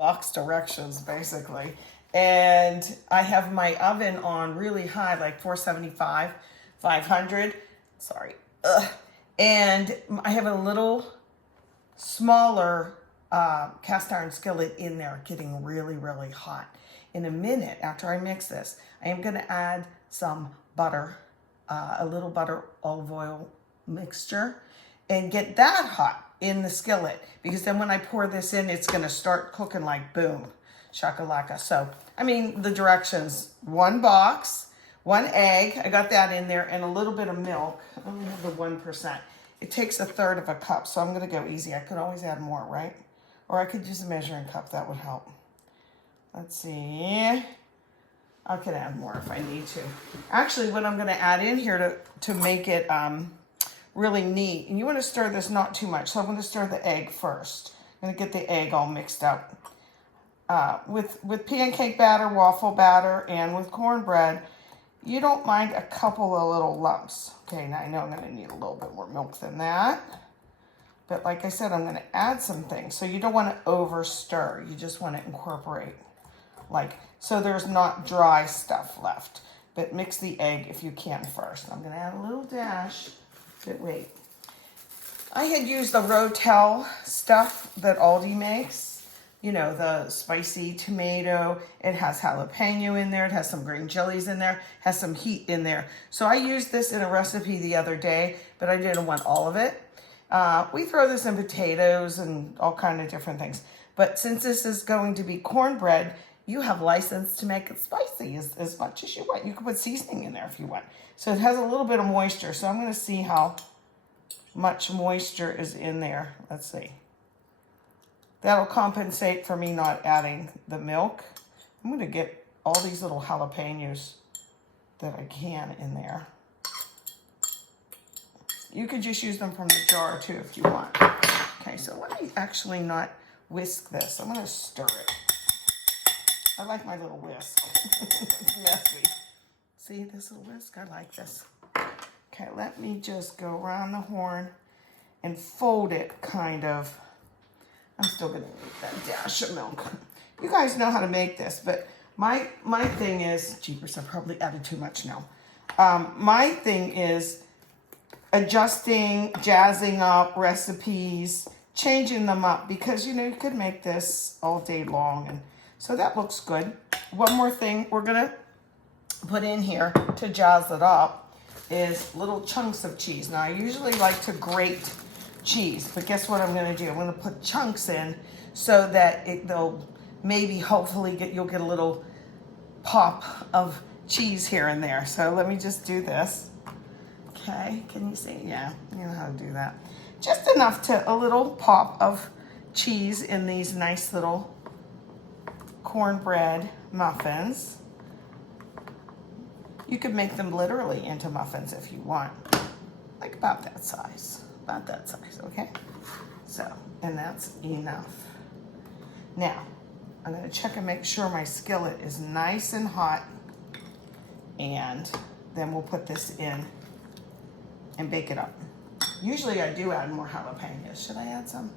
box directions basically. And I have my oven on really high, like 475, 500. Sorry. Ugh. And I have a little smaller cast iron skillet in there getting really, really hot. In a minute, after I mix this, I am going to add some butter, a little butter olive oil mixture, and get that hot in the skillet, because then when I pour this in, it's going to start cooking like boom, shakalaka. So, I mean, the directions: 1 box, 1 egg, I got that in there, and a little bit of milk. I only have the 1%. It takes 1/3 of a cup, so I'm going to go easy. I could always add more, right? Or I could use a measuring cup. That would help. Let's see. I could add more if I need to. Actually, what I'm going to add in here to make it really neat, and you want to stir this not too much, so I'm going to stir the egg first. I'm going to get the egg all mixed up. With pancake batter, waffle batter, and with cornbread, you don't mind a couple of little lumps. Okay, now I know I'm going to need a little bit more milk than that. But like I said, I'm going to add some things. So you don't want to over stir. You just want to incorporate, so there's not dry stuff left. But mix the egg if you can first. I'm going to add a little dash. But wait. I had used the Rotel stuff that Aldi makes. You know, the spicy tomato. It has jalapeno in there. It has some green chilies in there. Has some heat in there. So I used this in a recipe the other day, but I didn't want all of it. We throw this in potatoes and all kind of different things. But since this is going to be cornbread, you have license to make it spicy as much as you want. You can put seasoning in there if you want. So it has a little bit of moisture. So I'm going to see how much moisture is in there. Let's see. That'll compensate for me not adding the milk. I'm going to get all these little jalapenos that I can in there. You could just use them from the jar too if you want. Okay, so let me actually not whisk this. I'm going to stir it. I like my little whisk. It's messy. See this little whisk? I like this. Okay, let me just go around the horn and fold it kind of. I'm still going to need that dash of milk. You guys know how to make this, but my thing is, jeepers, I probably added too much now. My thing is adjusting, jazzing up recipes, changing them up, because, you know, you could make this all day long. And so that looks good. One more thing we're going to put in here to jazz it up is little chunks of cheese. Now, I usually like to grate cheese, but guess what I'm going to do? I'm going to put chunks in so that they'll maybe, hopefully, you'll get a little pop of cheese here and there. So let me just do this. Okay, can you see? Yeah, you know how to do that. Just enough to a little pop of cheese in these nice little cornbread muffins. You could make them literally into muffins if you want. Like about that size. About that size, okay? So, and that's enough. Now, I'm going to check and make sure my skillet is nice and hot. And then we'll put this in and bake it up. Usually I do add more jalapenos. Should I add some?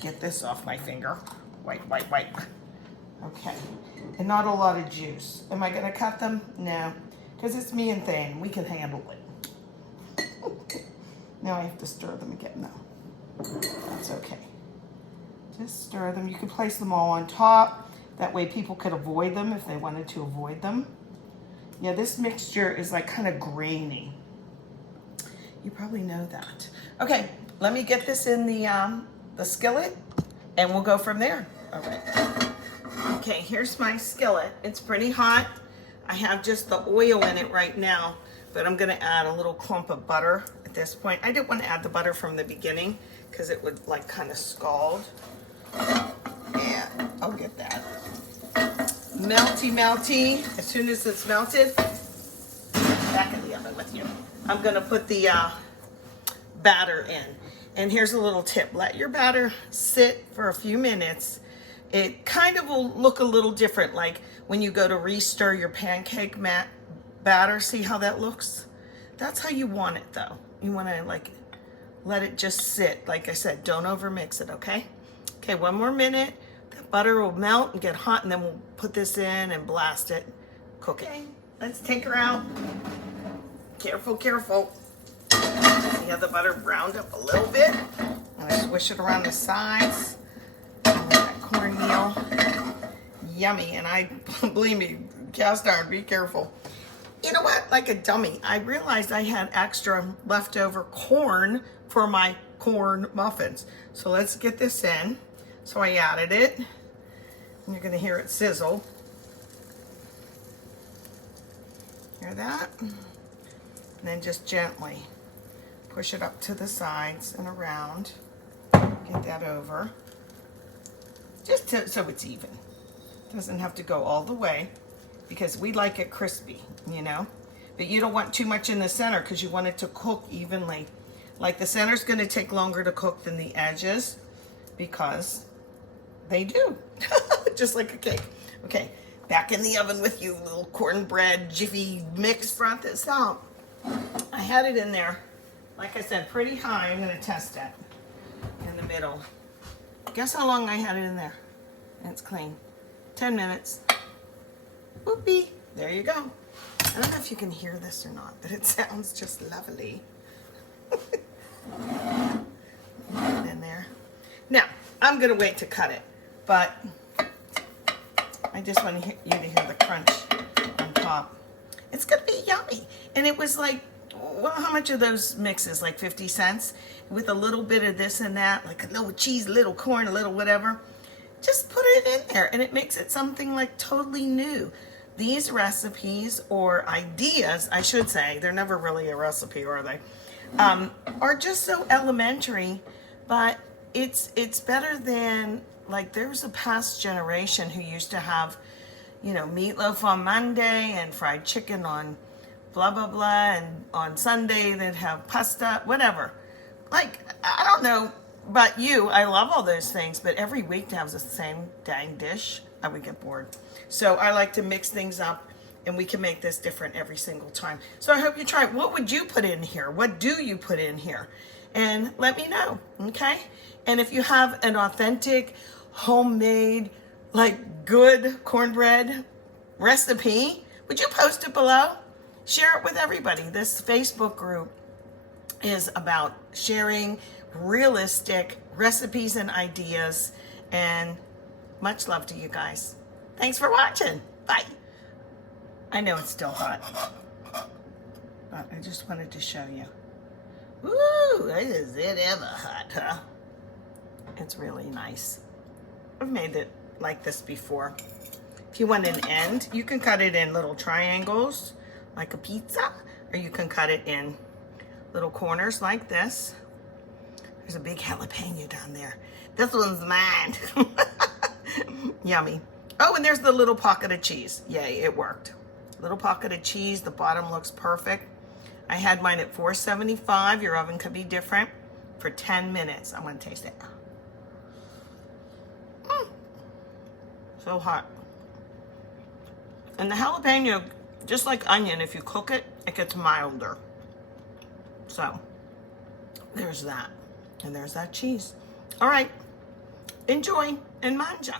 Get this off my finger. Wipe. Okay. And not a lot of juice. Am I going to cut them? No. Because it's me and Thane. We can handle it. Now I have to stir them again. No. That's okay. Just stir them. You can place them all on top. That way people could avoid them if they wanted to avoid them. Yeah, this mixture is like kind of grainy. You probably know that. Okay, let me get this in the skillet and we'll go from there. All right. Okay, here's my skillet. It's pretty hot. I have just the oil in it right now, but I'm gonna add a little clump of butter at this point. I didn't want to add the butter from the beginning because it would like kind of scald. Yeah, I'll get that. Melty. As soon as it's melted, back in the oven with you. I'm gonna put the batter in. And here's a little tip. Let your batter sit for a few minutes. It kind of will look a little different, like when you go to re-stir your pancake batter. See how that looks? That's how you want it though. You want to like let it just sit. Like I said, don't over mix it, okay? Okay, 1 more minute. The butter will melt and get hot, and then we'll put this in and blast it, cook it. Okay, let's take her out. Careful, careful. See how the butter browned up a little bit? I'm gonna swish it around the sides. And that cornmeal, yummy. And I, believe me, cast iron, be careful. You know what, like a dummy, I realized I had extra leftover corn for my corn muffins. So let's get this in. So I added it, and you're gonna hear it sizzle. Hear that? And then just gently push it up to the sides and around. Get that over. Just so it's even. Doesn't have to go all the way because we like it crispy, you know? But you don't want too much in the center because you want it to cook evenly. Like the center's gonna take longer to cook than the edges because they do, just like a cake. Okay, back in the oven with you, little cornbread Jiffy mix. Brought this out. I had it in there, like I said, pretty high. I'm gonna test it in the middle. Guess how long I had it in there? And it's clean. 10 minutes. Whoopee, there you go. I don't know if you can hear this or not, but it sounds just lovely. Put it in there. Now, I'm gonna wait to cut it, but I just want you to hear the crunch on top. It's gonna be yummy. And it was like, well, how much are those mixes? Like 50 cents? With a little bit of this and that, like a little cheese, a little corn, a little whatever. Just put it in there and it makes it something like totally new. These recipes or ideas, I should say, they're never really a recipe, are they? Are just so elementary, but it's better than, like, there's a past generation who used to have, you know, meatloaf on Monday and fried chicken on blah, blah, blah, and on Sunday they'd have pasta, whatever. Like, I don't know about you, I love all those things, but every week to have the same dang dish, I would get bored. So I like to mix things up, and we can make this different every single time. So I hope you try it. What would you put in here? What do you put in here? And let me know, okay? And if you have an authentic, homemade, like good cornbread recipe, would you post it below? Share it with everybody. This Facebook group is about sharing realistic recipes and ideas, and much love to you guys. Thanks for watching. Bye. I know it's still hot, but I just wanted to show you. Woo, is it ever hot, huh? It's really nice. I've made it like this before. If you want an end, you can cut it in little triangles, like a pizza, or you can cut it in little corners like this. There's a big jalapeno down there. This one's mine. Yummy. Oh, and there's the little pocket of cheese. Yay, it worked. Little pocket of cheese. The bottom looks perfect. I had mine at 475. Your oven could be different. For 10 minutes. I'm going to taste it. So hot. And the jalapeno, just like onion, if you cook it, it gets milder. So, there's that. And there's that cheese. All right. Enjoy and manja.